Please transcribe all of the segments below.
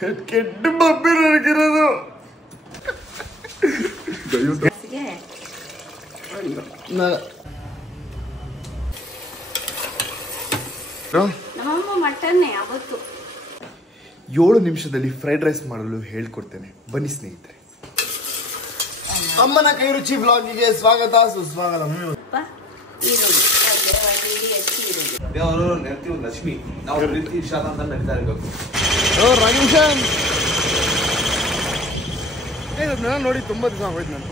ಕೆಟ್ಟ ಬಬ್ಬಿ ನನಗಿರೋದು. ಮಟನ್ನೇ ಅವತ್ತು 7 ನಿಮಿಷದಲ್ಲಿ ಫ್ರೈಡ್ ರೈಸ್ ಮಾಡಲು ಹೇಳ್ಕೊಡ್ತೇನೆ, ಬನ್ನಿ ಸ್ನೇಹಿತರೆ. ಅಮ್ಮನ ಕೈ ರುಚಿ ಬ್ಲಾಗಿಗೆ ಸ್ವಾಗತ ಸುಸ್ವಾಗತ. ದೇವರು ನೆನಪು ಲಕ್ಷ್ಮಿ, ನಾವು ಪ್ರೀತಿ ವಿಶಾಲ ಅಂತ ನಡೀತಾ ಇರಬೇಕು. ನೋಡಿ ತುಂಬಾ ದಿವಸ ಆಗೋಯ್ತು ನಾನು.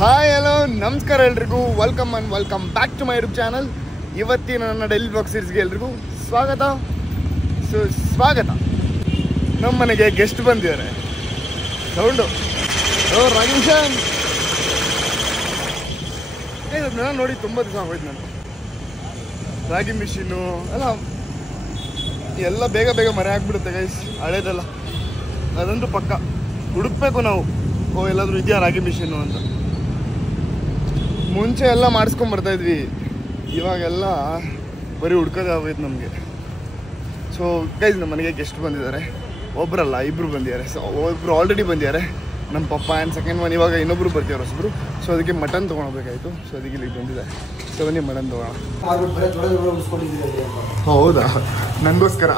ಹಾಯ್ ಹಲೋ ನಮಸ್ಕಾರ ಎಲ್ರಿಗೂ, welcome and welcome back to my YouTube channel. ಇವತ್ತಿನ ನನ್ನ ಡೈಲಿ ಬ್ಲಾಗ್ ಸೀರೀಸ್ಗೆ ಎಲ್ರಿಗೂ ಸ್ವಾಗತ ಸುಸ್ವಾಗತ. ನಮ್ಮ ಮನೆಗೆ ಗೆಸ್ಟ್ ಬಂದಿದ್ದಾರೆ. ಸೌಂಡು ರಂಜನ್ ನೋಡಿ ತುಂಬ ದಿವಸ ಆಗೋಯ್ತು ನಾನು. ರಾಗಿ ಮಿಷಿನು ಎಲ್ಲ ಬೇಗ ಬೇಗ ಮರೆ ಹಾಕ್ಬಿಡುತ್ತೆ ಗೈಸ್, ಹಳೇದೆಲ್ಲ. ಅದಂತೂ ಪಕ್ಕ ಹುಡುಕ್ಬೇಕು ನಾವು, ಎಲ್ಲಾದರೂ ಇದೆಯಾ ರಾಗಿ ಮಿಷಿನು ಅಂತ. ಮುಂಚೆ ಎಲ್ಲ ಮಾಡಿಸ್ಕೊಂಬರ್ತಾಯಿದ್ವಿ, ಇವಾಗೆಲ್ಲ ಬರೀ ಹುಡ್ಕೋದೇ ಆಗೋಯ್ತು ನಮಗೆ. ಸೊ ಗೈಸ್ ನಮ್ಮ ಮನೆಗೆ ಗೆಸ್ಟ್ ಬಂದಿದ್ದಾರೆ. ಒಬ್ಬರಲ್ಲ ಇಬ್ಬರು ಬಂದಿದ್ದಾರೆ. ಸೊ ಒಬ್ಬರು ಆಲ್ರೆಡಿ ಬಂದಿದ್ದಾರೆ, ನಮ್ಮ ಪಪ್ಪ ಆ್ಯಂಡ್ ಸೆಕೆಂಡ್ ಒನ್ ಇವಾಗ ಇನ್ನೊಬ್ಬರು ಬರ್ತಿದ್ದಾರೆ ಹೊಸಬ್ರು. ಸೊ ಅದಕ್ಕೆ ಮಟನ್ ತೊಗೊಳ್ಬೇಕಾಯ್ತು. ಸೊ ಅದಕ್ಕೆ ಇಲ್ಲಿಗೆ ಬಂದಿದ್ದಾರೆ. ಸೊ ಬನ್ನಿ ಮಟನ್ ತೊಗೊಳ್ಳೋಣ. ಹೌದಾ, ನನಗೋಸ್ಕರ.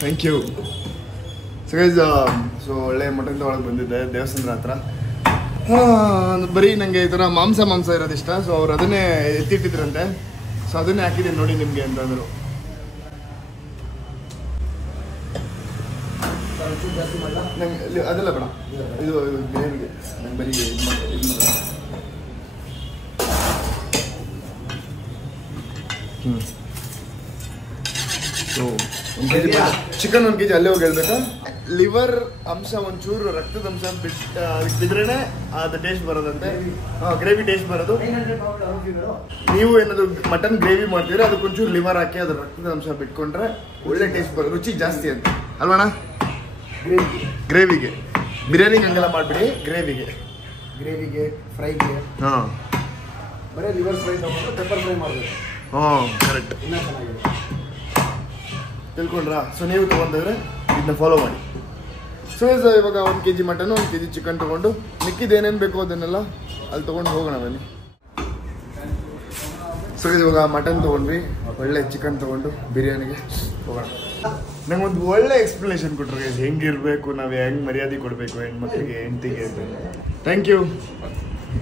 Thank you. So guys, so ಒಳ್ಳೆ ಮಟನ್ ತೊಗೊಳಕ್ಕೆ ಬಂದಿದ್ದೆ ದೇವಸ್ಥಾನದ ಹತ್ರ. ಬರೀ ನನಗೆ ಈ ಥರ ಮಾಂಸ ಇರೋದಿಷ್ಟ. ಸೊ ಅವ್ರು ಅದನ್ನೇ ಎತ್ತಿಟ್ಟಿದ್ರಂತೆ. ಸೊ ಅದನ್ನೇ ಹಾಕಿದ್ದೀನಿ ನೋಡಿ ನಿಮಗೆ ಅಂತಂದರು. ನಂಗೆ ಅದೆಲ್ಲ ಬೇಡ, ಇದು ಗ್ರೇವಿಗೆ ನಂಗೆ ಬರೀ ಸೊ 1 kg ಚಿಕನ್, 1 kg ಅಲ್ಲೇ ಹೋಗಿ ಹೇಳ್ಬೇಕಾ. ಲಿವರ್ ಅಂಶ ಒಂಚೂರು ರಕ್ತದ ಅಂಶ ಅದಕ್ಕೆ ಬಿದ್ರೇ ಅದು ಟೇಸ್ಟ್ ಬರೋದಂತೆ. ಗ್ರೇವಿ ಟೇಸ್ಟ್ ಬರೋದು. ನೀವು ಏನಾದ್ರು ಮಟನ್ ಗ್ರೇವಿ ಮಾಡ್ತೀರಾ, ಅದಕ್ಕೊಂಚೂರು ಲಿವರ್ ಹಾಕಿ ಅದ್ರ ರಕ್ತದ ಅಂಶ ಬಿಟ್ಕೊಂಡ್ರೆ ಒಳ್ಳೆ ಟೇಸ್ಟ್ ಬರೋದು, ರುಚಿ ಜಾಸ್ತಿ ಅಂತ ಅಲ್ವಣ್ಣ? ಗ್ರೇವಿಗೆ ಬಿರಿಯಾನಿಗೆ ಹಂಗೆಲ್ಲ ಮಾಡಿಬಿಡಿ, ಗ್ರೇವಿಗೆ ಫ್ರೈಗೆ ಬರೀ ಲಿವರ್ ಫ್ರೈ ತಗೊಂಡು ಪೆಪ್ಪರ್ ಫ್ರೈ ಮಾಡಬೇಕು. ಕರೆಕ್ಟ್, ಇನ್ನೂ ಚೆನ್ನಾಗಿದೆ. ತಿಳ್ಕೊಂಡ್ರಾ? ಸೊ ನೀವು ತೊಗೊಂಡಿದ್ರೆ ಇದನ್ನ ಫಾಲೋ ಮಾಡಿ. ಸೊ ಇವಾಗ 1 kg ಮಟನ್, 1 kg ಚಿಕನ್ ತೊಗೊಂಡು ಮಿಕ್ಕಿದ್ದು ಏನೇನು ಬೇಕೋ ಅದನ್ನೆಲ್ಲ ಅಲ್ಲಿ ತೊಗೊಂಡು ಹೋಗೋಣ ಬನ್ನಿ. ಸೊ ಇವಾಗ ಮಟನ್ ತೊಗೊಂಡ್ವಿ, ಒಳ್ಳೆ ಚಿಕನ್ ತೊಗೊಂಡು ಬಿರಿಯಾನಿಗೆ ಹೋಗೋಣ. ನಂಗೊಂದು ಒಳ್ಳೆ ಎಕ್ಸ್ಪ್ಲನೇಷನ್ ಕೊಟ್ಟರು ಗೈಸ್, ಹೆಂಗಿರಬೇಕು, ನಾವು ಹೆಂಗೆ ಮರ್ಯಾದೆ ಕೊಡಬೇಕು ಹೆಣ್ಮಕ್ಳಿಗೆ, ಹೆಂಡತಿಗೆ ಅಂತ. Thank you.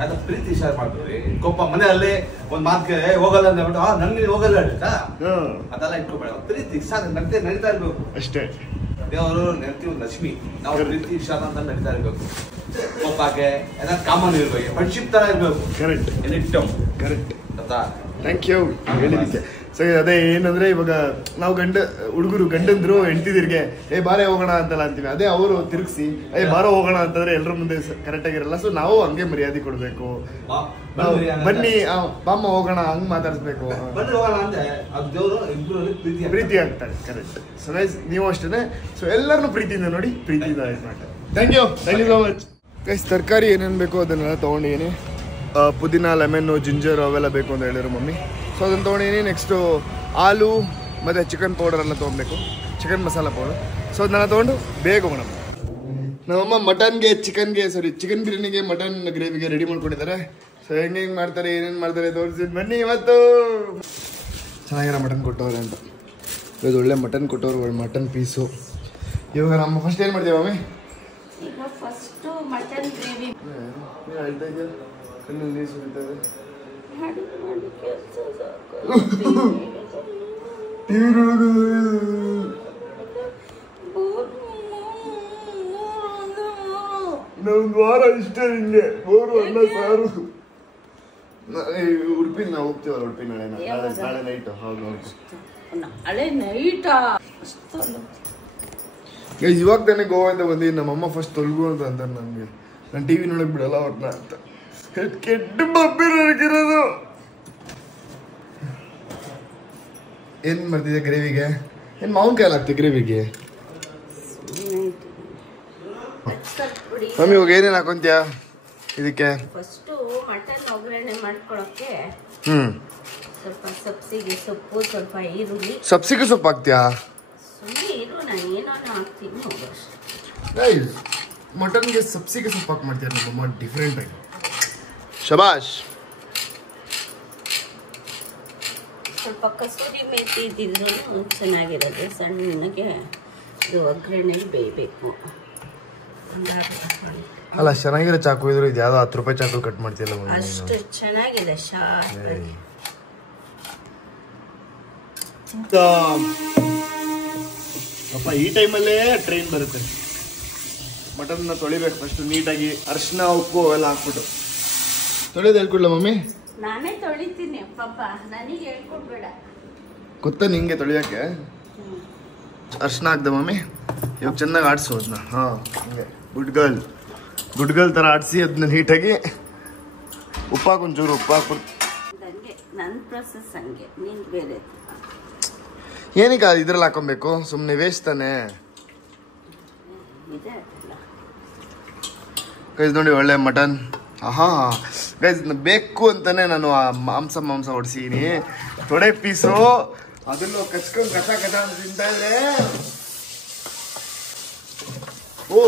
ಅದು ಪ್ರೀತಿ ಶೇರ್ ಮಾಡ್ತೀವಿ. ಕೋಪ ಮನೆಯಲ್ಲೇ ಒಂದು ಮಾತಿಗೆ ಹೋಗಲ್ಲ ಅಂದ್ಬಿಟ್ಟು ನನಗೆ ಹೋಗಲ್ಲ ಹೇಳ್ತಾ ಅದೆಲ್ಲ ಇಟ್ಕೋಬೇಡ. ಪ್ರೀತಿ ಸಾಕು ನಡೀತಾ ಇರ್ಬೇಕು ಅಷ್ಟೇ. ದೇವರು ನೆನಪು ಲಕ್ಷ್ಮಿ, ನಾವು ಪ್ರೀತಿ ವಿಶಾಲ ಅಂತ ನಡೀತಾ ಇರ್ಬೇಕು. ಕೋಪಕ್ಕೆ ಏನಾದ್ರು ಕಾಮನ್ ಇರ್ಬೇಕು, ಫ್ರೆಂಡ್ಶಿಪ್ ತರ ಇರ್ಬೇಕು. Correct, correct. ಥ್ಯಾಂಕ್ ಯು ಹೇಳಿದ್ದಕ್ಕೆ. ಸೊ ಅದೇ ಏನಂದ್ರೆ, ಇವಾಗ ನಾವು ಹುಡುಗರು ಗಂಡಂದ್ರು ಹೆಂಡ್ತಿದಿರ್ಗೆ ಬಾರೇ ಹೋಗೋಣ ಅಂತಲ್ಲ ಅಂತೀವಿ. ಅದೇ ಅವರು ತಿರುಗಿಸಿ ಬಾರೋ ಹೋಗೋಣ ಅಂತಂದ್ರೆ ಎಲ್ಲರ ಮುಂದೆ ಕರೆಕ್ಟ್ ಆಗಿರಲ್ಲ. ಸೊ ನಾವು ಹಂಗೆ ಮರ್ಯಾದೆ ಕೊಡ್ಬೇಕು. ಬನ್ನಿ ಬಾಮ್ಮ ಹೋಗೋಣ ಹಂಗ್ ಮಾತಾಡಿಸ್ಬೇಕು, ಪ್ರೀತಿ ಆಗ್ತಾರೆ. ಕರೆಕ್ಟ್. ಸೊ ಗೈಸ್ ನೀವು ಅಷ್ಟೇ. ಸೊ ಎಲ್ಲರನ್ನೂ ಪ್ರೀತಿಯಿಂದ ನೋಡಿ, ಪ್ರೀತಿಯಿಂದ ಇದು ಮಾಡ್ತಾರೆ. Thank you so much guys. ತರಕಾರಿ ಏನೇನು ಬೇಕೋ ಅದನ್ನೆಲ್ಲ ತೊಗೊಂಡಿದ್ದೀನಿ. ಪುದೀನ, ಲೆಮನ್ನು, ಜಿಂಜರ್ ಅವೆಲ್ಲ ಬೇಕು ಅಂತ ಹೇಳಿದ್ರು ಮಮ್ಮಿ. ಸೊ ಅದನ್ನು ತೊಗೊಂಡಿದ್ದೀನಿ. ನೆಕ್ಸ್ಟು ಆಲೂ ಮತ್ತು ಚಿಕನ್ ಪೌಡರ್ ಎಲ್ಲ ತೊಗೊಬೇಕು, ಚಿಕನ್ ಮಸಾಲ ಪೌಡರ್. ಸೊ ಅದನ್ನೆಲ್ಲ ತೊಗೊಂಡು ಬೇಗ ಹೋಗೋಣ. ನಮ್ಮಮ್ಮ ಮಟನ್ಗೆ ಚಿಕನ್ ಬಿರಿಯಾನಿಗೆ ಮಟನ್ ಗ್ರೇವಿಗೆ ರೆಡಿ ಮಾಡ್ಕೊಂಡಿದ್ದಾರೆ. ಸೊ ಹೆಂಗೆ ಮಾಡ್ತಾರೆ, ಏನೇನು ಮಾಡ್ತಾರೆ ತೋರಿಸಿದ್ ಬನ್ನಿ. ಇವತ್ತು ಚೆನ್ನಾಗಿರೋ ಮಟನ್ ಕೊಟ್ಟವ್ರೆ ಅಂತ. ಇದು ಒಳ್ಳೆ ಮಟನ್ ಕೊಟ್ಟವ್ರು, ಮಟನ್ ಪೀಸು. ಇವಾಗ ನಮ್ಮ ಫಸ್ಟ್ ಏನು ಮಾಡ್ತೀವಿ ಮಮ್ಮಿ? ಮಟನ್ ಗ್ರೇವಿ ಹೇಳ್ತಾ ಇದೆಯಾ, ಕಣ್ಣಲ್ಲಿ ನೀರು ಸುರಿತಾರೆ. ಇನ್ನೊಂದು ವಾರ ಇಷ್ಟೇ ಹಿಂಗೆ 3 ಅನ್ನ ಸಾರು. ಉಡುಪಿ ನಾವು ಹೋಗ್ತೀವಲ್ಲ, ಉಡುಪಿ ನಾಳೆ ನೈಟ್. ಹೌದು, ನಾಳೆ ನೈಟ್. ಇವಾಗ ತಾನೇ ಗೋವಾದಿಂದ ಬಂದಿದ್ದೀನಿ. ನಮ್ಮಮ್ಮ ಫಸ್ಟ್ ತೊಲಗು ಅಂತ ಅಂತಾರೆ ನನಗೆ. ನಾನು ಟಿ ವಿ ನೋಡಕ್ ಬಿಡಲ್ಲ ಅವ್ರನ್ನ ಅಂತ. ಕೆಟ್ಟ ಬಬ್ಬಿ ನನಗಿರೋದು. ಏನ್ ಮಾಡ್ತಿದ್ದೆ ಗ್ರೇವಿಗೆ? ಏನ್ ಮಾವಿನಕಾಯಿ ಹಾಕ್ತಿ ಗ್ರೇವಿಗೆ? ಮಮ್ಮಿ ಇವಾಗ ಏನೇನು ಹಾಕೊಂತೀಯ ಇದಕ್ಕೆ? ಫಸ್ಟ್ ಮಟನ್ ಒಗ್ಗರಣೆ ಮಾಡ್ಕೊಳಕ್ಕೆ ಹ್ಮ್ ಸ್ವಲ್ಪ ಸಬ್ಸಿಗೆ ಸೊಪ್ಪು, ಸ್ವಲ್ಪ ಈರುಳ್ಳಿ. ಸಬ್ಸಿಗೆ ಸೊಪ್ಪು ಹಾಕ್ತೀಯಾ? ಸುಮ್ಮನೆ ಇರು, ನಾನು ಏನೋ ಹಾಕ್ತೀನಿ ಹೋಗು ಅಷ್ಟೇ. ಮಟನ್ಗೆ ಸಬ್ಸಿಗೆ ಸೊಪ್ಪು ಹಾಕಿ ಮಾಡ್ತೀರ ನಮ್ಮಮ್ಮ, ಡಿಫ್ರೆಂಟ್ ಆಗಿ. ಶಬಾಷ್. ಸ್ವಲ್ಪ ಕಸೂರಿ ಮೇಥಿ ಇದ್ದಿದ್ರು ಚೆನ್ನಾಗಿರೋದು. ಸಣ್ಣಗೆ ಇದು ಒಗ್ಗರಣೆಗೆ ಬೇಯಬೇಕು. ಅಲ್ಲ ಚೆನ್ನಾಗಿರೋ ಚಾಕು ಇದ್ರು ಇದು ಯಾವ್ದೋ 10 ರೂಪಾಯಿ ಚಾಕು ಕಟ್ ಮಾಡ್ತಿಲ್ಲ. ಅಷ್ಟು ಚೆನ್ನಾಗಿದೆ ಶಾರ್ಪ್. ಅಪ್ಪ ಈ ಟೈಮಲ್ಲೇ ಟ್ರೈನ್ ಬರುತ್ತೆ. ಮಟನ್ನ ತೊಳಿಬೇಕು ಫಸ್ಟ್ ನೀಟಾಗಿ, ಅರಿಶಿನ ಉಪ್ಪು ಅವೆಲ್ಲ ಹಾಕ್ಬಿಟ್ಟು. ತೊಳೆದು ಹೇಳ್ಕೊಡ್ಲ ಮಮ್ಮಿ? ನಾನೇ ತೊಳಿತೀನಿ ಪಾಪ, ನನಗೆ ಹೇಳ್ಕೊಡ್ಬೇಡ. ಗೊತ್ತಾ ನಿಂಗೆ ತೊಳಿಯೋಕ್ಕೆ? ಅರಿಶಿನ ಹಾಕ್ದೆ ಮಮ್ಮಿ. ಇವಾಗ ಚೆನ್ನಾಗಿ ಆಡಿಸು ಅದನ್ನ. ಹಾಂ ಹಂಗೆ ಗುಡ್ ಗರ್ಲ್ ಥರ ಆಡಿಸಿ ಅದನ್ನ ನೀಟಾಗಿ ಉಪ್ಪು ಹಾಕೊಂಚೂರು ಉಪ್ಪು ಹಾಕ್ಬಿಟ್ಟು. ಹಂಗೆ ನನ್ನ ಪ್ರೊಸೆಸ್ ಹಂಗೆ, ನೀನು ಬೇರೆ. ಏನಕ್ಕೆ ಇದ್ರಲ್ಲಿ ಹಾಕೊಬೇಕು? ಸುಮ್ಮನೆ ವೇಸ್ಟ್ ತಾನೆ. ಇದೆ ಗೈಸ್ ನೋಡಿ ಒಳ್ಳೆ ಮಟನ್. ಆಹಾ ಗೈಸ್ ಬೇಕು ಅಂತಾನೆ ನಾನು ಆ ಮಾಂಸ ಹೊಡ್ಸಿದೀನಿ. ತೊಡೆ ಪೀಸು ಅದನ್ನು ಕಚ್ಕೊಂಡು ಕಚ ಅಂತ ತಿಂತಾ ಇದ್ರೆ. ಓ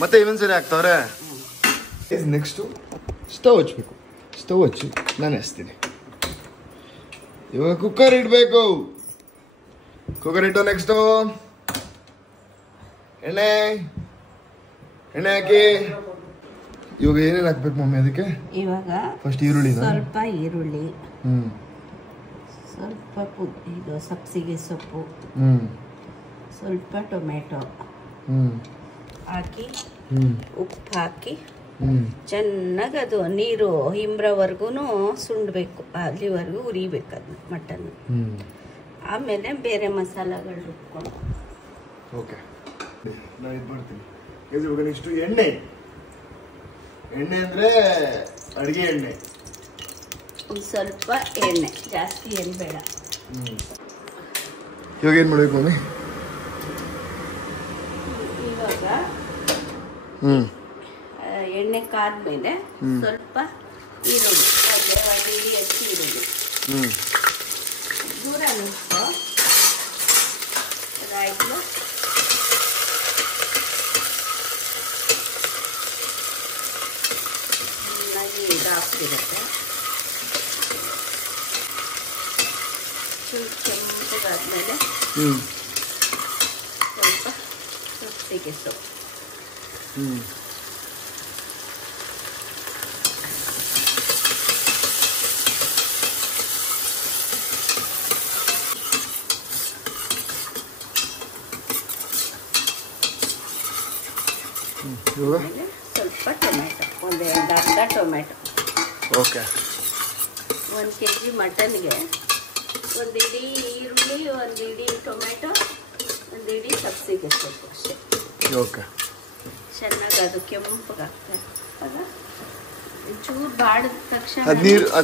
ಮತ್ತೆ ಇನ್ನೊಂದ್ಸರಿ ಹಾಕ್ತವ್ರೆ. ನೆಕ್ಸ್ಟು ಸ್ಟವ್ ಹಚ್ಬೇಕು. ಸ್ಟವ್ ಹಚ್ಚಿ ನಾನು ಹಚ್ತೀನಿ. ಇವಾಗ ಕುಕ್ಕರ್ ಇಡಬೇಕು. ಕುಕ್ಕರ್ ಇಟ್ಟು ನೆಕ್ಸ್ಟು ಎಣ್ಣೆ ಹಾಕಿ. ಇವಾಗ ಏನೇನು ಹಾಕ್ಬೇಕು ಮಮ್ಮಿ ಅದಕ್ಕೆ? ಇವಾಗ ಫಸ್ಟ್ ಈರುಳ್ಳಿ, ಸ್ವಲ್ಪ ಈರುಳ್ಳಿ, ಸ್ವಲ್ಪ ಇದು ಸಬ್ಸಿಗೆ ಸೊಪ್ಪು, ಸ್ವಲ್ಪ ಟೊಮೆಟೊ ಹಾಕಿ, ಉಪ್ಪು ಹಾಕಿ ಚೆನ್ನಾಗಿ ಅದು ನೀರು ಹಿಂಬ್ರವರೆಗೂ ಸುಂಡ್ಬೇಕು. ಅಲ್ಲಿವರೆಗೂ ಉರಿಬೇಕು ಅದನ್ನ ಮಟನ್. ಆಮೇಲೆ ಬೇರೆ ಮಸಾಲೆಗಳು ರುಬ್ಕೊಂಡು. ಓಕೆ ನಾನು ಇದು ಮಾಡ್ತೀನಿ. ಇವಾಗ ನೆಕ್ಸ್ಟು ಎಣ್ಣೆ ಅಂದರೆ ಅಡುಗೆ ಎಣ್ಣೆ. ಒಂದು ಸ್ವಲ್ಪ ಎಣ್ಣೆ, ಜಾಸ್ತಿ ಎಣ್ಣೆ ಬೇಡ. ಇವಾಗ ಏನು ಮಾಡಬೇಕು ಮಮ್ಮಿ? ಇವಾಗ ಎಣ್ಣೆ ಕಾದ್ಮೇಲೆ ಸ್ವಲ್ಪ ಈರುಳ್ಳಿ, ಒಂದು ಇಡೀ ಹಚ್ಚಿ ಈರುಳ್ಳಿ ದೂರ ನಿಂತು ರಾಯ್ತು. ಚೆನ್ನಾಗಿ ಇದಾಗ್ತಿರುತ್ತೆ. ಚೂರು ಕೆಂಪಗಾದ್ಮೇಲೆ ಸ್ವಲ್ಪ ಸಬ್ಸಿಗೆ ಸೊಪ್ಪು, ಸ್ವಲ್ಪ ಟೊಮೆಟೊ, ಒಂದು ಅರ್ಧ ಟೊಮೆಟೊ. ಓಕೆ. 1 kg ಮಟನ್ಗೆ ಒಂದು ಇಡೀ ಈರುಳ್ಳಿ, ಒಂದು ಇಡೀ ಟೊಮೆಟೊ, ಒಂದು ಇಡೀ ಸಬ್ಸಿಗೆ ಸೊಪ್ಪು ಅಷ್ಟೇ. ಓಕೆ. ಚೆನ್ನಾಗಿ ಅದು ಕೆಂಪಗಾಗ್ತದೆ. ಆಗ ಚೂರು ಬಾಡಿದ ತಕ್ಷಣ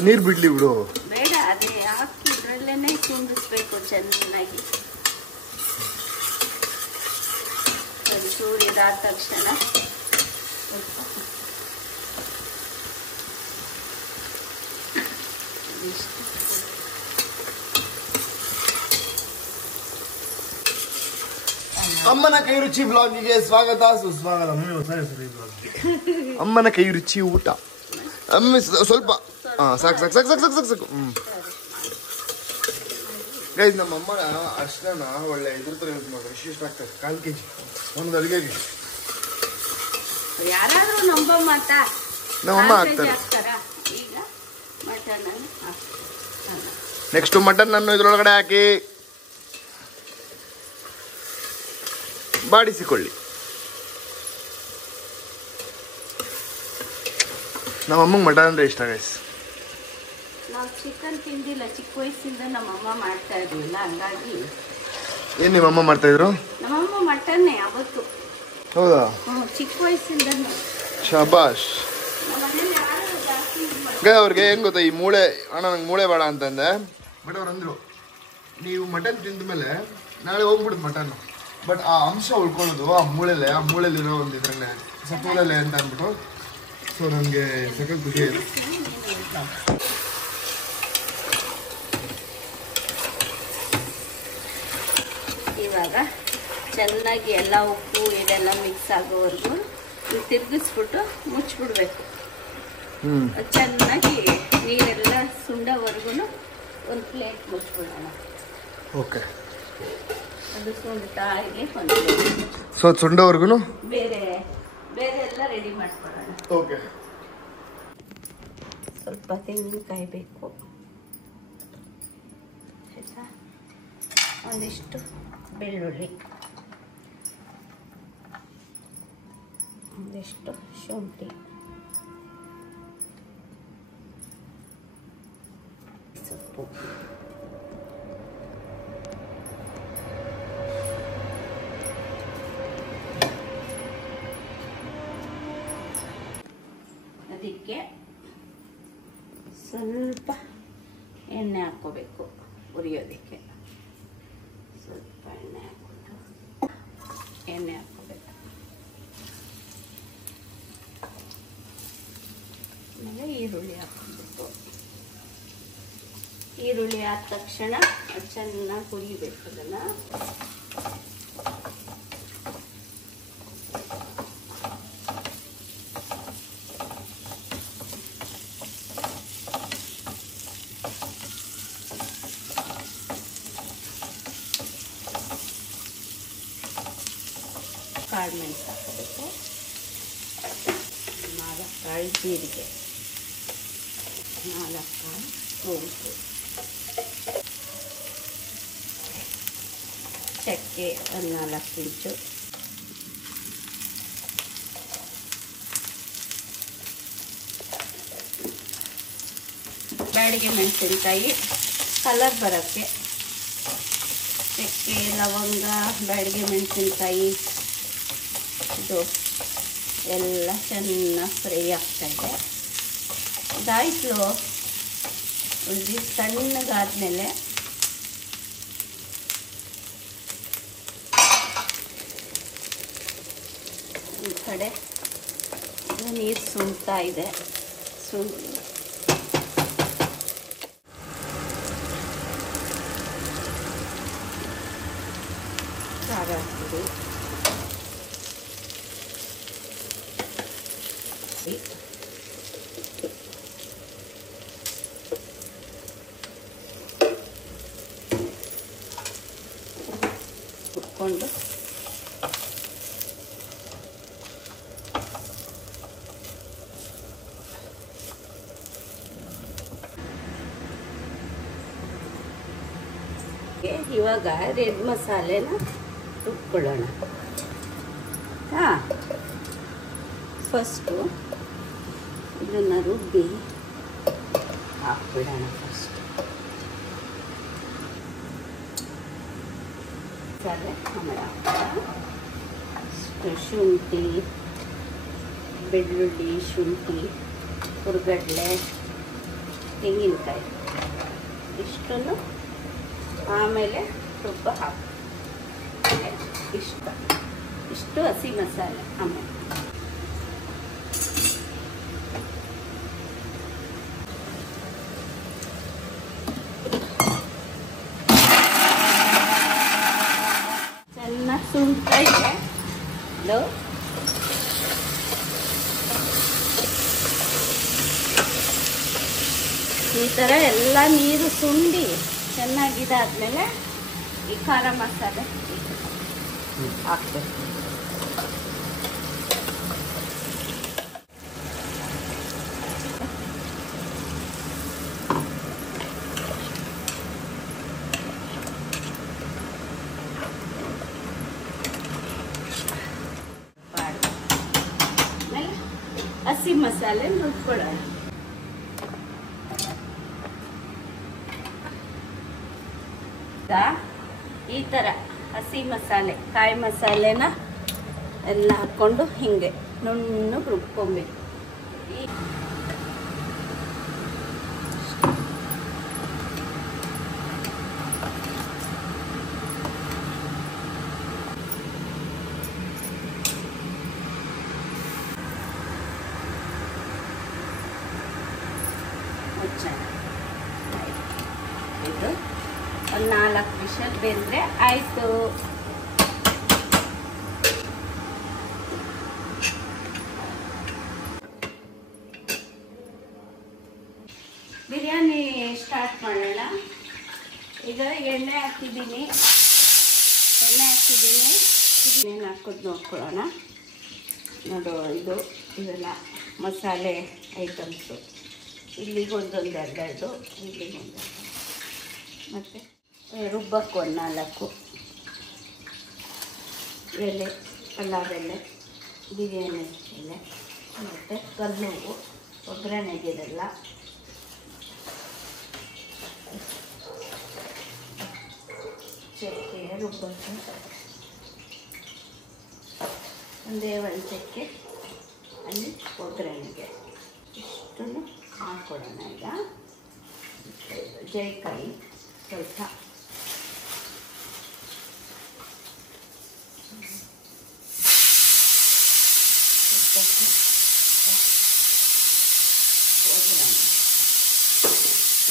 ನೀರು ಬಿಡ್ಲಿ ಬಿಡು. ಬೇಡ, ಅದೇ ಹಾಕಿ ಇದ್ರಲ್ಲೇ ತುಂಬಿಸ್ಬೇಕು ಚೆನ್ನಾಗಿ. ಒಂದು ಚೂರು ಇದಾದ ತಕ್ಷಣ ಅಮ್ಮನ ಕೈ ರುಚಿ ಬ್ಲಾಗಿಗೆ ಸ್ವಾಗತ ಸುಸ್ವಾಗತ. ಅಮ್ಮನ ಕೈ ರುಚಿ ಊಟ. ಅಮ್ಮ ಸ್ವಲ್ಪ ಸಾಕು. ಗೈಸ್ ನಮ್ಮ ಅಮ್ಮನ ಅರ್ಶನ ಒಳ್ಳೆ ಇದ್ರ ಥರ ಯೂಸ್ ಮಾಡ್ತಾರೆ. ಇಷ್ಟ ಆಗ್ತದೆ 1/4 kg ಒಂದು ಅಡುಗೆಗೆ. ಯಾರಾದ್ರೂ ನಂಬೋ ಮಾತಾ ನಮ್ಮಮ್ಮ ಹಾಕ್ತಾರೆ. ಈಗ ಮಟನ್ ನೆಕ್ಸ್ಟ್ ಮಟನ್ ಅನ್ನು ಇದ್ರೊಳಗಡೆ ಹಾಕಿ ಬಾಡಿಸಿಕೊಳ್ಳಿ. ನಮ್ಮಮ್ಮಂಗೆ ಮಟನ್ ಅಂದ್ರೆ ಇಷ್ಟ ಗೈಸ್. ನಾವು ಚಿಕನ್ ತಿಂದಿಲ್ಲ ಚಿಕ್ಕ ವಯಸ್ಸಿಂದ, ನಮ್ಮಮ್ಮ ಮಾಡ್ತಾ ಇರ್ಲಿಲ್ಲ, ಹಂಗಾಗಿ. ಏನ್ ನಿಮ್ಮಮ್ಮ ಮಾಡ್ತಾ ಇದ್ರು? ನಮ್ಮಮ್ಮ ಮಟನ್ನೇ ಅವತ್ತು. ಹೌದಾ? ಚಿಕ್ಕ ವಯಸ್ಸಿಂದ. ಶಬಾಷ್. ಅವ್ರಿಗೆ ಹೆಂಗ್ ಗೊತ್ತಾ ಈ ಮೂಳೆ, ಅಣ್ಣ ನಂಗೆ ಮೂಳೆ ಬೇಡ ಅಂತಂದೆ. ಬಟ್ ಅವ್ರು ಅಂದ್ರು ನೀವು ಮಟನ್ ತಿಂದ ಮೇಲೆ ನಾಳೆ ಹೋಗ್ಬಿಡುದು ಮಟನ್, ಬಟ್ ಆ ಅಂಶ ಉಳ್ಕೊಳ್ಳೋದು ಆ ಮೂಳೆಲಿರೋ ಒಂದು ಇದ್ರಲ್ಲೇ ಸತ್ವದಲ್ಲೇ ಅಂತ ಅಂದ್ಬಿಟ್ಟು ಸೊ ನನಗೆ ಸಖತ್ ಖುಷಿ ಆಯಿತು. ಇವಾಗ ಚೆನ್ನಾಗಿ ಎಲ್ಲ ಉಪ್ಪು ಇದೆಲ್ಲ ಮಿಕ್ಸ್ ಆಗೋವರೆಗೂ ತಿರುಗಿಸ್ಬಿಟ್ಟು ಮುಚ್ಚಿಬಿಡ್ಬೇಕು. ಚೆನ್ನಾಗಿ ನೀರೆಲ್ಲ ಸುಂಡೋವರೆಗೂ ಒಂದು ಪ್ಲೇಟ್ ಮುಚ್ಚಿಬಿಡೋಣ. ಓಕೆ, ಅದು ಸುಂಡ್ತಾ ಇಲ್ಲಿ ಒಂದು ಸೊ ಅದು ಸುಂಡೋವರೆಗೂ ಬೇರೆ ಬೇರೆ ಎಲ್ಲ ರೆಡಿ ಮಾಡ್ಕೊಳ್ಳೋಣ. ಓಕೆ, ಸ್ವಲ್ಪ ತೆಂಗಿನಕಾಯಿ ಬೇಕು ಆಯಿತಾ, ಒಂದಿಷ್ಟು ಬೆಳ್ಳುಳ್ಳಿ, ಒಂದಿಷ್ಟು ಶುಂಠಿ, ಸೊಪ್ಪು, ಅದಕ್ಕೆ ಸ್ವಲ್ಪ ಎಣ್ಣೆ ಹಾಕ್ಕೋಬೇಕು ಉರಿಯೋದಕ್ಕೆ. ಸ್ವಲ್ಪ ಎಣ್ಣೆ ಹಾಕ್ಕೊಂಡು ಎಣ್ಣೆ ಹಾಕ್ಕೋಬೇಕು. ಆಮೇಲೆ ಈರುಳ್ಳಿ ಹಾಕ್ಕೊಬೇಕು. ಈರುಳ್ಳಿ ಆದ ತಕ್ಷಣ ಚೆನ್ನಾಗಿ ಹುರಿಬೇಕು. ಅದನ್ನು ಕಾಳು ಮೆಣಸು ಹಾಕಬೇಕು. 4 ಕಾಳು ಜೀರಿಗೆ, 4 ಕಾಳು ಸೋಂಪು, ಚಕ್ಕೆ ಒಂದು 4 ಇಂಚು, ಬ್ಯಾಡಿಗೆ ಮೆಣಸಿನ್ಕಾಯಿ ಕಲರ್ ಬರೋಕ್ಕೆ, ಚಕ್ಕೆ, ಲವಂಗ, ಬ್ಯಾಡಿಗೆ ಮೆಣಸಿನ್ಕಾಯಿ ಇದು ಎಲ್ಲ ಚೆನ್ನಾಗಿ ಫ್ರೈ ಆಗ್ತಾಯಿದೆ. ಇದಾಯಿತು. ಒಂದು ಸಣ್ಣಗಾದ್ಮೇಲೆ ಈ ಕಡೆ ನೀರು ಸುಣ್ತಾ ಇದೆ. ಖಾರ ಹಾಕ್ಬಿಡಿ. ಹುರ್ಕೊಂಡು ಇವಾಗ ರೆಡ್ ಮಸಾಲೆನ ರುಬ್ಕೊಳ್ಳೋಣ. ಫಸ್ಟು ಇದನ್ನು ರುಬ್ಬಿ ಹಾಕ್ಬಿಡೋಣ. ಫಸ್ಟ್ ಮಸಾಲೆ, ಆಮೇಲೆ ಶುಂಠಿ, ಬೆಳ್ಳುಳ್ಳಿ, ಶುಂಠಿ, ಹುರ್ಗಡ್ಲೆ, ತೆಂಗಿನಕಾಯಿ ಇಷ್ಟನ್ನು ಆಮೇಲೆ ರುಬ್ಬ ಹಾಕಿ ಇಷ್ಟು ಹಸಿ ಮಸಾಲೆ. ಆಮೇಲೆ ಚೆನ್ನಾಗಿ ಸುಣ್ತಾ ಇದೆ. ಈ ಥರ ಎಲ್ಲ ನೀರು ಸುಂಡಿ ಚೆನ್ನಾಗಿದಾದ್ಮೇಲೆ ಈ ಖಾರ ಮಸಾಲೆ ಹಾಕ್ಬೇಕು. ಆಮೇಲೆ ಹಸಿ ಮಸಾಲೆ ರುಬ್ಕೊಳ್ಳೋಣ. ಈ ಥರ ಹಸಿ ಮಸಾಲೆ, ಕಾಯಿ ಮಸಾಲೆನ ಎಲ್ಲ ಹಾಕ್ಕೊಂಡು ಹಿಂಗೆ ನುಣ್ಣಗೆ ರುಬ್ಕೊಬೇಕು. ಮುಚ್ಚೋಣ. ಇದು ಒಂದು 4 ವಿಷಲ್ ಬೆಂದರೆ ಆಯಿತು. ಬಿರಿಯಾನಿ ಸ್ಟಾರ್ಟ್ ಮಾಡೋಣ. ಈಗ ಎಣ್ಣೆ ಹಾಕಿದ್ದೀನಿ. ಇದನ್ನೇನು ಹಾಕೋದು ನೋಡ್ಕೊಳ್ಳೋಣ. ನೋಡು, ಇವೆಲ್ಲ ಮಸಾಲೆ ಐಟಮ್ಸು. ಇಲ್ಲಿಗೊಂದೊಂದು 2, ಇಲ್ಲಿಗೊಂದು, ಮತ್ತು ರುಬ್ಬಕ್ಕೆ ಒಂದು 4 ಎಲೆ, ಪಲಾವ್ ಎಲೆ, ಬಿರಿಯಾನಿ ಎಲೆ, ಮತ್ತು ಕಲ್ಲುವು ಒಗ್ಗರಣೆಗಿರಲ್ಲ. ಚಕ್ಕೆ ರುಬ್ಬಕ್ಕೆ ಒಂದೇ ಒಂದು ಚಕ್ಕೆ ಅಲ್ಲಿ ಒಗ್ಗರಣೆಗೆ ಇಷ್ಟನ್ನು ಹಾಕ್ಕೊಡೋಣ. ಈಗ ಜೈಕಾಯಿ ಸ್ವಲ್ಪ, ಒಗ್ಗರಣೆ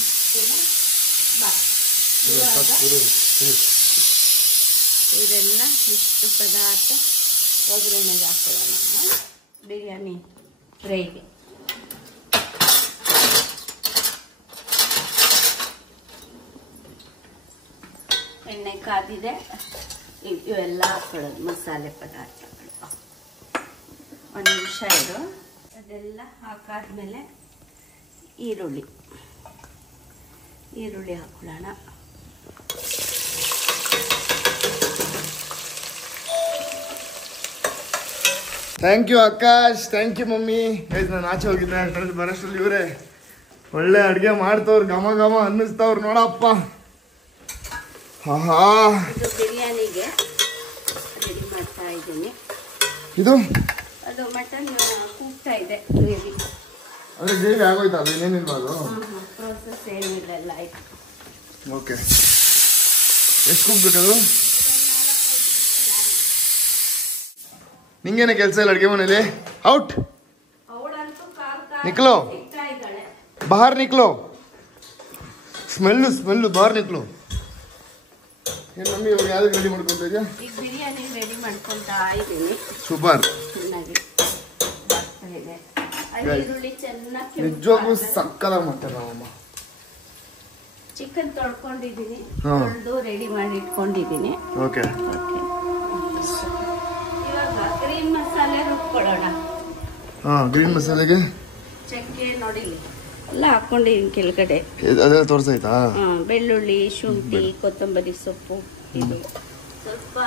ಇಷ್ಟನ್ನು ಇದೆಲ್ಲ ಇಷ್ಟು ಪದಾರ್ಥ ಒಗ್ಗರಣೆಗೆ ಹಾಕೊಳ್ಳೋಣ ಬಿರಿಯಾನಿ ಫ್ರೈಗೆ. ಎಣ್ಣೆ ಕಾದಿದೆ. ಇವೆಲ್ಲ ಹಾಕೊಳ್ಳೋದು ಮಸಾಲೆ ಪದಾರ್ಥಗಳು. 1 ನಿಮಿಷ ಇರು. ಅದೆಲ್ಲ ಹಾಕಾದ್ಮೇಲೆ ಈರುಳ್ಳಿ ಹಾಕೊಳ್ಳೋಣ. Thank you Akash, thank you mummy. ನಾನು ಆಚೆ ಹೋಗಿದ್ದೆ ಬರೋಷ್ಟರಲ್ಲಿ ಇವರೇ ಒಳ್ಳೆ ಅಡುಗೆ ಮಾಡ್ತವ್ರು, ಘಮ ಘಮ ಅನ್ನಿಸ್ತವ್ರು ನೋಡಪ್ಪ. ಹಾ, ಇದು ಬಿರಿಯಾನಿಗೆ ರೆಡಿ ಮಾಡ್ತಾ ಇದ್ದೀನಿ. ಇದು ಅದು ಮಟನ್ ಕೂಗ್ತಾ ಇದೆ ಗ್ರೇವಿ. ಅಂದರೆ ಗ್ರೇವಿ ಆಗೋಯ್ತಾ? ಅದು ಏನೇನಿಲ್ವಾ? ಅದು ಪ್ರೋಸೆಸ್ ಏನಿಲ್ಲ, ಎಲ್ಲ ಆಯ್ತು. ಓಕೆ, ಎಷ್ಟು ಕೂಗ್ಬೇಕದು? ನಿಂಗೇನೆ ಕೆಲಸ ಇಲ್ಲ ಅಡುಗೆ ಮನೇಲಿ? ಔಟ್, ನಿಕ್ಲೋ, ಬಾಹರ್ ನಿಕ್ಲೋ, ಸ್ಮೆಲ್ಲು ಬಾಹರ್ ನಿಕ್ಲೋ. ಏನು ಮಮ್ಮಿ ಇವಾಗ ಯಾವ್ದು ರೆಡಿ ಮಾಡ್ಕೊಂತ ಇದೆಯಾ? ಈಗ ಬಿರಿಯಾನಿ ರೆಡಿ ಮಾಡ್ಕೊತಾ ಇದ್ದೀನಿ. ಸೂಪರ್, ಚೆನ್ನಾಗಿ ಬರ್ತಾ ಇದೆ. ಈರುಳ್ಳಿ ಚೆನ್ನಾಗಿ ನಿಜವಾಗ್ಲೂ ಸಕ್ಕತ್ತಾಗಿ ಮಾಡ್ತಾರೆ ನಮ್ಮಮ್ಮ. ಚಿಕನ್ ತೊಳ್ಕೊಂಡಿದ್ದೀನಿ, ತೊಳೆದು ರೆಡಿ ಮಾಡಿ ಇಟ್ಕೊಂಡಿದ್ದೀನಿ. ಓಕೆ, ಇವಾಗ ಗ್ರೀನ್ ಮಸಾಲೆ ರುಬ್ಕೊಳ್ಳೋಣ. ಗ್ರೀನ್ ಮಸಾಲೆಗೆ ಚಕ್ಕೆ ನೋಡಿ ಎಲ್ಲ ಹಾಕೊಂಡಿದ್ದೀನಿ ಕೆಳಗಡೆ. ಅದೆಲ್ಲ ತೋರಿಸಾಯ್ತಾ? ಬೆಳ್ಳುಳ್ಳಿ, ಶುಂಠಿ, ಕೊತ್ತಂಬರಿ ಸೊಪ್ಪು. ಇದು ಸ್ವಲ್ಪ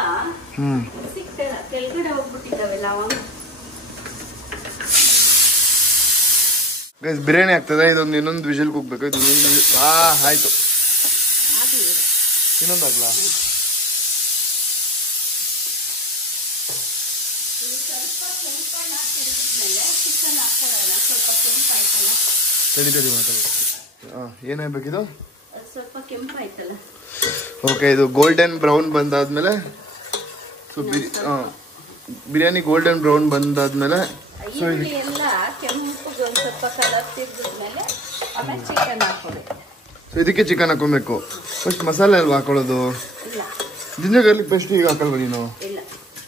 ಸಿಕ್ತಲ್ಲ, ಕೆಳಗಡೆ ಹೋಗ್ಬಿಟ್ಟಿದ್ದಾವೆ ಲವಂಗ. ಬಿರಿಯಾನಿ ಆಗ್ತದೆ. ಇದೊಂದು ಇನ್ನೊಂದು ವಿಷಲ್ ಕೂಗ್ಬೇಕು. ಇದು ಆಯ್ತು, ಇನ್ನೊಂದು ಆಗ್ಲಾ? ಚಿಕನ್ ಹಾಕೊಳ್ಳೋಣ. ಸ್ವಲ್ಪ ಕೆಂಪಾಯ್ತಲ್ಲ, ತಡಿ ಮಾತಾಡೋದು. ಏನಾಗಬೇಕಿದು? ಸ್ವಲ್ಪ ಕೆಂಪಾಯ್ತಲ್ಲ. ಓಕೆ, ಇದು ಗೋಲ್ಡನ್ ಬ್ರೌನ್ ಬಂದಾದ್ಮೇಲೆ ಬಿರಿಯಾನಿ ಗೋಲ್ಡನ್ ಬ್ರೌನ್ ಬಂದಾದ್ಮೇಲೆ ಈರುಳ್ಳಿ ಎಲ್ಲ ಕೆಂಪುಗೆ ಒಂದು ಸ್ವಲ್ಪ ಕಲರ್ ತಿರ್ಗಿದ್ಮೇಲೆ ಆಮೇಲೆ ಚಿಕನ್ ಹಾಕೊಳ್ಳಿ. ಸೊ ಇದಕ್ಕೆ ಚಿಕನ್ ಹಾಕೊಬೇಕು. ಫಸ್ಟ್ ಮಸಾಲೆ ಅಲ್ವಾ ಹಾಕೊಳ್ಳೋದು? ಇಲ್ಲ, ಜಿಂಜರ್ ಗಾರ್ಲಿಕ್ ಪೇಸ್ಟ್ ಈಗ ಹಾಕಲ್ವ ನೀನು? ಇಲ್ಲ,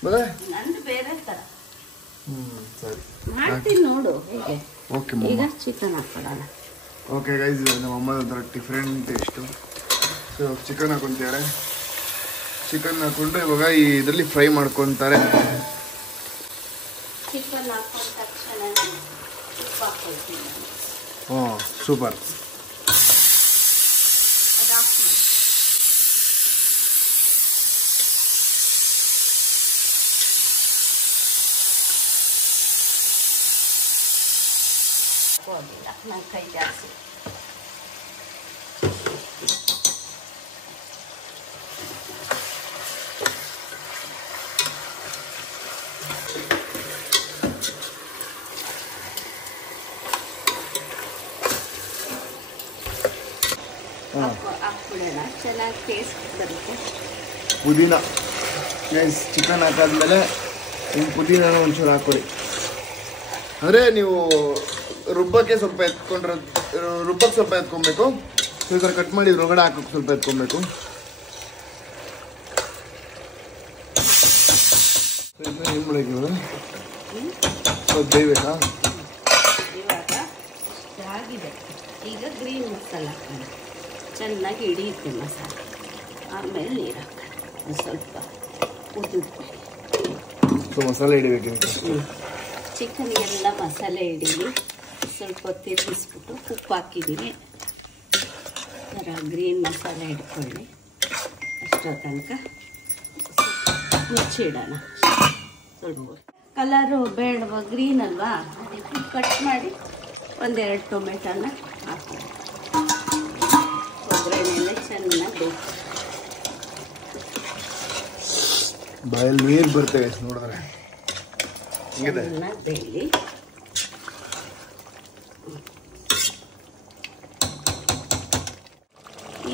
ಬರೇ ನಂದು ಬೇರೆ ತರ ಸರಿ ಮಾಡ್ತೀನಿ ನೋಡು ಹೇಗೆ. ಓಕೆ, ಈಗ ಚಿಕನ್ ಹಾಕೊಳ್ಳೋಣ. ಓಕೆ ಗೈಸ್, ನಮ್ಮ ಅಮ್ಮನ ಒಂಥರ ಡಿಫ್ರೆಂಟ್ ಟೇಸ್ಟು. ಸೊ ಚಿಕನ್ ಹಾಕೊತಾರೆ. ಚಿಕನ್ ಹಾಕೊಂಡು ಇವಾಗ ಇದರಲ್ಲಿ ಫ್ರೈ ಮಾಡ್ಕೊತಾರೆ. ಚಿಕನ್ ಹಾಕೊಂಡ ತಕ್ಷಣ ಉಪ್ಪು ಹಾಕೊಳ್ತೀನಿ. ಸೂಪರ್. ಅದು ಆಫ್ ಮಾಡಿ. ಹೋಗಿಲ್ಲ, ನನ್ನ ಕೈ ಜಾಸ್ತಿ. ಹಾಕ್ಬಿಡೋಣ, ಚೆನ್ನಾಗಿ ಟೇಸ್ಟ್ ಬರುತ್ತೆ. ಪುದೀನ ಗೈಸ್, ಚಿಕನ್ ಹಾಕಾದ್ಮೇಲೆ ನಿಮ್ಮ ಪುದೀನ ಒಂಚೂರು ಹಾಕೊಳ್ಳಿ. ಅಂದರೆ ನೀವು ರುಬ್ಬಕ್ಕೆ ಸ್ವಲ್ಪ ಸ್ವಲ್ಪ ಎತ್ಕೊಬೇಕು. ಈ ಥರ ಕಟ್ ಮಾಡಿ ಇದ್ರೊಳಗಡೆ ಹಾಕೋಕೆ ಸ್ವಲ್ಪ ಎತ್ಕೊಬೇಕು. ಏನು ಮಾಡೋಕ್ಕಿಲ್ಲ ಸ್ವಲ್ಪ ಬೇಯಬೇಕಾ? ಇವಾಗ ಆಗಿದೆ. ಈಗ ಗ್ರೀನ್ ಮಸಾಲ ಹಾಕೋಣ. ಚೆನ್ನಾಗಿ ಹಿಡಿಯುತ್ತೆ ಮಸಾಲೆ. ಆಮೇಲೆ ನೀರು ಹಾಕೋಣ. ಸ್ವಲ್ಪ ಉದ್ದಿದ್ಬೇಡಿ. ಸೊ ಮಸಾಲೆ ಹಿಡಿಬೇಕು. ಚಿಕನ್ಗೆಲ್ಲ ಮಸಾಲೆ ಹಿಡೀಲಿ. ಸ್ವಲ್ಪ ತಿರುಗಿಸ್ಬಿಟ್ಟು ಉಪ್ಪು ಹಾಕಿದ್ದೀನಿ. ಥರ ಗ್ರೀನ್ ಮಸಾಲೆ ಹಿಡ್ಕೊಳ್ಳಿ. ಅಷ್ಟೋ ತನಕ ಮುಚ್ಚಿಡೋಣ. ಸ್ವಲ್ಪ ಕಲರು ಬೇಡವಾ, ಗ್ರೀನ್ ಅಲ್ವಾ, ಅದಕ್ಕೆ ಕಟ್ ಮಾಡಿ ಒಂದೆರಡು ಟೊಮೆಟೊನ ಹಾಕೋಣ. ಒಗ್ಗರಣೆಲ್ಲ ಚೆನ್ನಾಗಿ ಬೇಕು. ಬಾಯಲ್ಲಿ ನೀರು ಬರ್ತೇವೆ ನೋಡಿದ್ರೆ. ಚೆನ್ನಾಗಿ ಬೇಯಲಿ.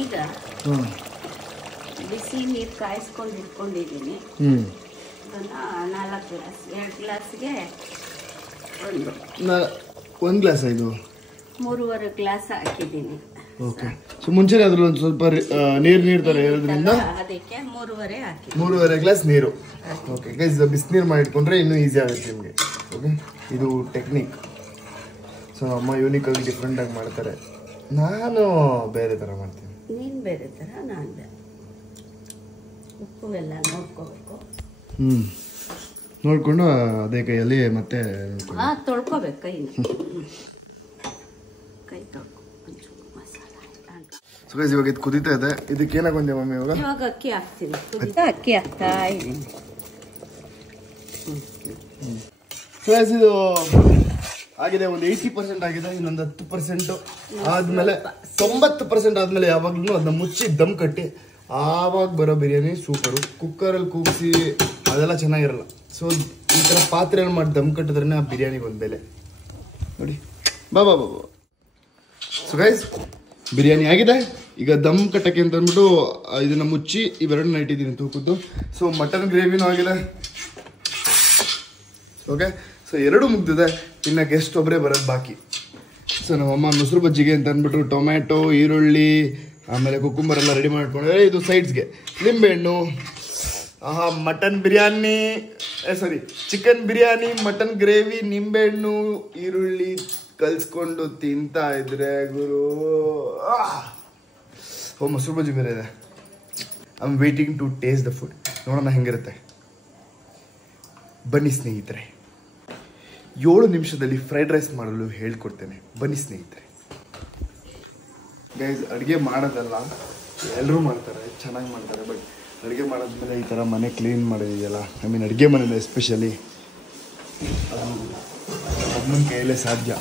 ಈಗ ಬಿಸಿ ನೀರು ಕಾಯಿಸ್ಕೊಂಡು ಇಟ್ಕೊಂಡಿದ್ದೀನಿ. ಅದನ್ನು 4 ಗ್ಲಾಸ್, 2 ಗ್ಲಾಸ್ಗೆ ಒಂದು ಗ್ಲಾಸ್ ಇದು 3.5 ಗ್ಲಾಸ್ ಹಾಕಿದ್ದೀನಿ. ಓಕೆ. ಸೊ ಮುಂಚೆನೇ ಅದ್ರಲ್ಲಿ ಒಂದು ಸ್ವಲ್ಪ ನೀರು ಥರ ಇರೋದ್ರಿಂದ ಅದಕ್ಕೆ 3.5 ಹಾಕಿ 3.5 ಗ್ಲಾಸ್ ನೀರು. ಓಕೆ ಗೈಸ್, ಬಿಸಿನೀರು ಮಾಡಿ ಇಟ್ಕೊಂಡ್ರೆ ಇನ್ನೂ ಈಸಿ ಆಗುತ್ತೆ ನಿಮಗೆ. ಓಕೆ, ಇದು ಟೆಕ್ನಿಕ್. ಸೊ ಅಮ್ಮ ಯೂನಿಕಾಗಿ ಡಿಫ್ರೆಂಟಾಗಿ ಮಾಡ್ತಾರೆ, ನಾನು ಬೇರೆ ಥರ ಮಾಡ್ತೀನಿ. ನೀನು ಬೇರೆ ಥರ, ನಾನು ಬೇರೆ. ಉಪ್ಪು ಎಲ್ಲ ನೋಡ್ಕೋಬೇಕು. ನೋಡಿಕೊಂಡು ಅದೇ ಕೈಯಲ್ಲಿ ಮತ್ತೆ ತೊಳ್ಕೊಬೇಕು ಕೈ ತೊಳ್ಕೊ. ಮಸಾಲ ಸೊ ಗೈಸ್, ಇವಾಗ ಇದು ಕುದೀತಾ ಇದೆ. ಇದಕ್ಕೆ ಏನಾಗೊಂಡೆ ಮಮ್ಮಿ ಇವಾಗ ಅಕ್ಕಿ ಹಾಕ್ತೀನಿ. ಅಕ್ಕಿ ಹಾಕ್ತಾ ಇದ್ದೀನಿ. ಗೈಸ್, ಇದು ಆಗಿದೆ, ಒಂದು 80% ಆಗಿದೆ. ಇನ್ನೊಂದು 10% ಆದ್ಮೇಲೆ 90% ಆದ್ಮೇಲೆ ಯಾವಾಗ್ಲೂ ಅದನ್ನ ಮುಚ್ಚಿ ದಮ್ ಕಟ್ಟಿ ಆವಾಗ ಬರೋ ಬಿರಿಯಾನಿ ಸೂಪರು. ಕುಕ್ಕರಲ್ಲಿ ಕೂಗಿಸಿ ಅದೆಲ್ಲ ಚೆನ್ನಾಗಿರಲ್ಲ. ಸೊ ಈ ಥರ ಪಾತ್ರೆಯಲ್ಲಿ ಮಾಡಿ ದಮ್ ಕಟ್ಟಿದ್ರೆ ಆ ಬಿರಿಯಾನಿಗೆ ಒಂದು ಬೆಲೆ ನೋಡಿ. ಬಾ. ಸೊ ಗೈಸ್, ಬಿರಿಯಾನಿ ಆಗಿದೆ. ಈಗ ದಮ್ ಕಟ್ಟಕ್ಕೆ ಅಂತ ಅಂದ್ಬಿಟ್ಟು ಇದನ್ನ ಮುಚ್ಚಿ ಇವೆರಡನ್ನ ಇಟ್ಟಿದ್ದೀನಿ ತೂಕದ್ದು. ಸೊ ಮಟನ್ ಗ್ರೇವಿನೂ ಆಗಿದೆ. ಓಕೆ, ಸೊ 2 ಮುಗ್ದಿದೆ. ಇನ್ನು ಗೆಸ್ಟ್ ಒಬ್ಬರೇ ಬರೋದು ಬಾಕಿ. ಸೊ ನಮ್ಮಮ್ಮ ಮೊಸರು ಬಜ್ಜಿಗೆ ಅಂತ ಅಂದ್ಬಿಟ್ಟು ಟೊಮ್ಯಾಟೊ, ಈರುಳ್ಳಿ, ಆಮೇಲೆ ಕುಕ್ಕುಂಬರ್ ಎಲ್ಲ ರೆಡಿ ಮಾಡ್ಕೊಂಡ್ರೆ ಇದು ಸೈಡ್ಸ್ಗೆ ನಿಂಬೆಹಣ್ಣು. Mutton biryani, chicken biryani, mutton gravy, ನಿಂಬೆಹಣ್ಣು, ಈರುಳ್ಳಿ ಕಲ್ಸ್ಕೊಂಡು ತಿಂತಾ ಇದ್ರೆ ಗುರು. ಮೊಸರು ಬಜ್ಜಿ ಬೇರೆ ಇದೆ. I am waiting to taste the food. ನೋಡೋಣ ಹೆಂಗಿರುತ್ತೆ. ಬನ್ನಿ ಸ್ನೇಹಿತರೆ, 7 ನಿಮಿಷದಲ್ಲಿ ಫ್ರೈಡ್ ರೈಸ್ ಮಾಡಲು ಹೇಳ್ಕೊಡ್ತೇನೆ. ಬನ್ನಿ ಸ್ನೇಹಿತರೆ. ಗೈಸ್, ಅಡುಗೆ ಮಾಡೋದಲ್ಲ, ಎಲ್ಲರೂ ಮಾಡ್ತಾರೆ, ಚೆನ್ನಾಗಿ ಮಾಡ್ತಾರೆ. ಬಟ್ ಅಡುಗೆ ಮಾಡೋದ್ಮೇಲೆ ಈ ಥರ ಮನೆ ಕ್ಲೀನ್ ಮಾಡೋದಿದೆಯಲ್ಲ, ಐ ಮೀನ್ ಅಡುಗೆ ಮನೇಲಿ ಎಸ್ಪೆಷಲಿ, ಅದು ಒಬ್ಬನ ಕೈಯಲ್ಲೇ ಸಾಧ್ಯ.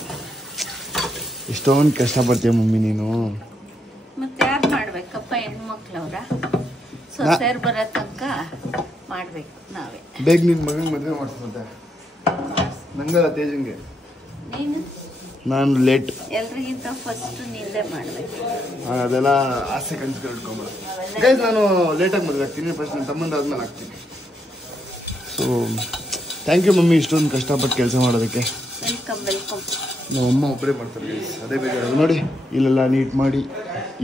ಎಷ್ಟೊಂದು ಕಷ್ಟಪಡ್ತೀಯ ಮಮ್ಮಿ ನೀನು. ಮತ್ತೆ ಯಾರು ಮಾಡ್ಬೇಕಪ್ಪ? ಹೆಣ್ಮಕ್ಳವ್ರ ಸೊಸೆಯರು ಬರೋ ತನಕ ಮಾಡ್ಬೇಕು ನಾವೇ. ಬೇಗ ನಿನ್ನ ಮಗನ ಮದುವೆ ಮಾಡಿಸ್ಕೊಂತೆ. ನಂಗಲ್ಲ, ತೇಜಂಗೆ. ನೀನು ನಾನು ಲೇಟ್. ಎಲ್ರಿಗಿಂತ ಫಸ್ಟ್ ನಿಂದೆ ಮಾಡ್ಬೇಕು. ಅದೆಲ್ಲ ಆಸೆ ಕನ್ಸ್ಕೊಂಡು ಇಟ್ಕೊಂಬ. ಗೈಸ್, ನಾನು ಲೇಟಾಗಿ ಮದುವೆ ಆಗ್ತೀನಿ. ಫಸ್ಟ್ ನನ್ನ ತಮ್ಮಂದಾದ್ಮೇಲೆ ಆಗ್ತೀನಿ. ಸೊ ಥ್ಯಾಂಕ್ ಯು ಮಮ್ಮಿ, ಇಷ್ಟೊಂದು ಕಷ್ಟಪಟ್ಟು ಕೆಲಸ ಮಾಡೋದಕ್ಕೆ. ವೆಲ್ಕಮ್. ನಮ್ಮಮ್ಮ ಒಬ್ಬರೇ ಮಾಡ್ತಾರೆ ಗೈಸ್, ಅದೇ ಬೇಕಾದ್ರೆ ನೋಡಿ. ಇಲ್ಲೆಲ್ಲ ನೀಟ್ ಮಾಡಿ,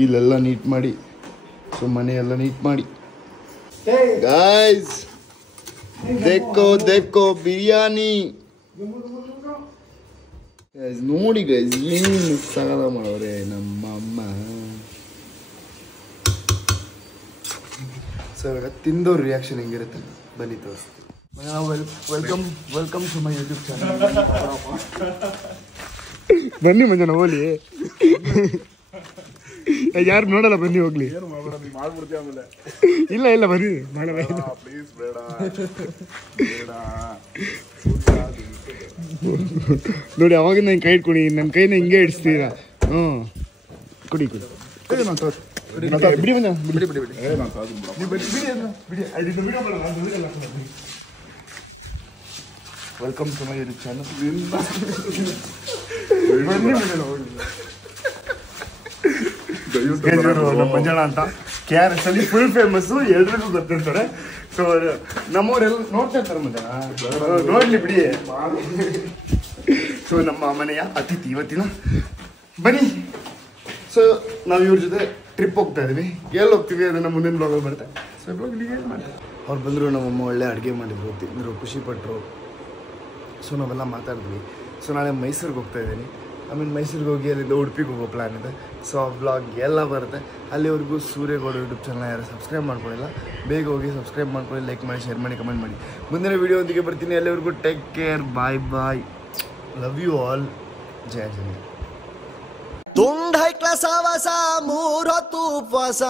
ಇಲ್ಲೆಲ್ಲ ನೀಟ್ ಮಾಡಿ, ಸೊ ಮನೆಯೆಲ್ಲ ನೀಟ್ ಮಾಡಿ. ಗೈಸ್, ದೇಖೋ ಬಿರಿಯಾನಿ ಗೈಸ್, ನೋಡಿ ಗೈಸ್, ಏನು ಸಾಲ ಮಾಡೋರೆ ನಮ್ಮ ಅಮ್ಮ. ಸೊ ಇವಾಗ ತಿಂದವ್ರ ರಿಯಾಕ್ಷನ್ ಹೆಂಗಿರುತ್ತೆ ಬನ್ನಿ ತೋರಿಸ್ತೀವಿ. Welcome to my YouTube channel. ಬನ್ನಿ ಮಂಜನ ಹೋಗ್ಲಿ, ಯಾರು ನೋಡಲ್ಲ, ಬನ್ನಿ ಹೋಗ್ಲಿ. ಇಲ್ಲ ಬನ್ನಿ ಮಾಡಲ್ಲ. ನೋಡಿ, ಅವಾಗ ನಂಗೆ ಕೈ ಇಟ್ಕೊಡಿ, ನನ್ನ ಕೈನ ಹಿಂಗೆ ಇಡಿಸ್ತೀರಾ. ಕುಡಿ ಬಿಡಿ welcome to my YouTube channel. ನಮ್ಮ ಮಂಜಣ್ಣ ಅಂತ KRS ಅಲ್ಲಿ ಫುಲ್ ಫೇಮಸ್ಸು, ಎಲ್ರಿಗೂ ಗೊತ್ತಿರ್ತಾರೆ. ಸೊ ನಮ್ಮವರೆಲ್ಲ ನೋಡ್ತಾ ಇರ್ತಾರೆ ಮಂಜಣ್ಣ, ನೋಡ್ಲಿ ಬಿಡಿ. ಸೊ ನಮ್ಮ ಮನೆಯ ಅತಿಥಿ ಇವತ್ತಿನ ಬನ್ನಿ ಸೊ ನಾವು ಇವ್ರ ಜೊತೆ ಟ್ರಿಪ್ ಹೋಗ್ತಾ ಇದೀವಿ, ಎಲ್ಲಿ ಹೋಗ್ತೀವಿ ಅದನ್ನು ಮುಂದಿನ ಬ್ಲಾಗಲ್ಲಿ ಬರುತ್ತೆ. ಸೊ ಬ್ಲಾಗ್ ಏನು ಮಾಡ್ತಾರೆ, ಅವ್ರು ಬಂದರು, ನಮ್ಮಮ್ಮ ಒಳ್ಳೆ ಅಡುಗೆ ಮಾಡಿದ್ರು, ತಿಂದರು, ಖುಷಿಪಟ್ಟರು. ಸೊ ನಾವೆಲ್ಲ ಮಾತಾಡಿದ್ವಿ. ಸೊ ನಾಳೆ ಮೈಸೂರಿಗೆ ಹೋಗ್ತಾ ಇದ್ದೀನಿ. ಆಮೇಲೆ ಮೈಸೂರಿಗೆ ಹೋಗಿ ಅಲ್ಲಿಂದ ಉಡುಪಿಗೆ ಹೋಗೋ ಪ್ಲ್ಯಾನ್ ಇದೆ. ಸೊ ಆ ಬ್ಲಾಗ್ ಎಲ್ಲ ಬರುತ್ತೆ. ಅಲ್ಲಿವರೆಗೂ ಸೂರ್ಯಗೌಡ ಯೂಟ್ಯೂಬ್ ಚಾನಲ್ ಯಾರು ಸಬ್ಸ್ಕ್ರೈಬ್ ಮಾಡ್ಕೊಳ್ಳಿಲ್ಲ, ಬೇಗ ಹೋಗಿ ಸಬ್ಸ್ಕ್ರೈಬ್ ಮಾಡ್ಕೊಳ್ಳಿ, ಲೈಕ್ ಮಾಡಿ, ಶೇರ್ ಮಾಡಿ, ಕಮೆಂಟ್ ಮಾಡಿ. ಮುಂದಿನ ವೀಡಿಯೋದೊಂದಿಗೆ ಬರ್ತೀನಿ. ಅಲ್ಲಿವರೆಗೂ take care, bye bye, love you all, ಜಯ ಜಯ. ತುಂಡ ಹೈ ಕ್ಲಾಸ್ ಆವಾಸ 3 ಹೊತ್ತು ಉಪವಾಸ.